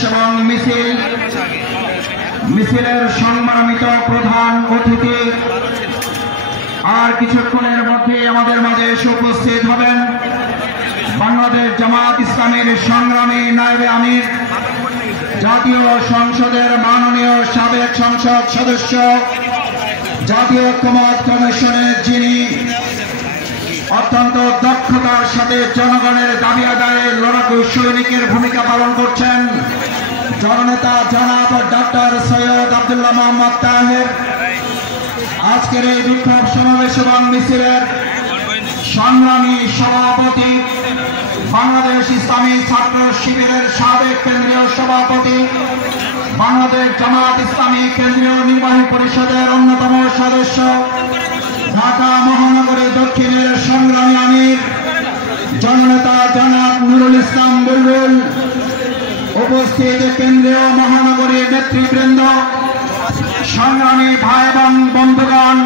সমাবেশ এবং মিছিলের সম্মানিত প্রধান অতিথি আর কিছুক্ষণের মধ্যে আমাদের মাঝে উপস্থিত হবেন বাংলাদেশ জামাত ইসলামীর সংগ্রামী নায়েবে আমির, জাতীয় সংসদের মাননীয় সাবেক সংসদ সদস্য, জাতীয় ঐক্যমত্য কমিশনের যিনি অত্যন্ত দক্ষতার সাথে জনগণের দাবি আদায়ে লড়াকু সৈনিকের ভূমিকা পালন করছেন, জননেতা জনাব ডক্টর সৈয়দ আব্দুল্লাহ মোহাম্মদ তাহের। আজকের এই বিক্ষোভ সমাবেশ এবং মিছিলের সংগ্রামী সভাপতি, বাংলাদেশ ইসলামী ছাত্র শিবিরের সাবেক কেন্দ্রীয় সভাপতি, বাংলাদেশ জামাত ইসলামী কেন্দ্রীয় নির্বাহী পরিষদের অন্যতম সদস্য, ঢাকা মহানগরী দক্ষিণের সংগ্রামী আমির জননেতা জনাব নুরুল ইসলাম বুলবুল, উপস্থিত কেন্দ্রীয় মহানগরী নেতৃবৃন্দ, সংগ্রামী ভাই এবং বন্ধুগণ,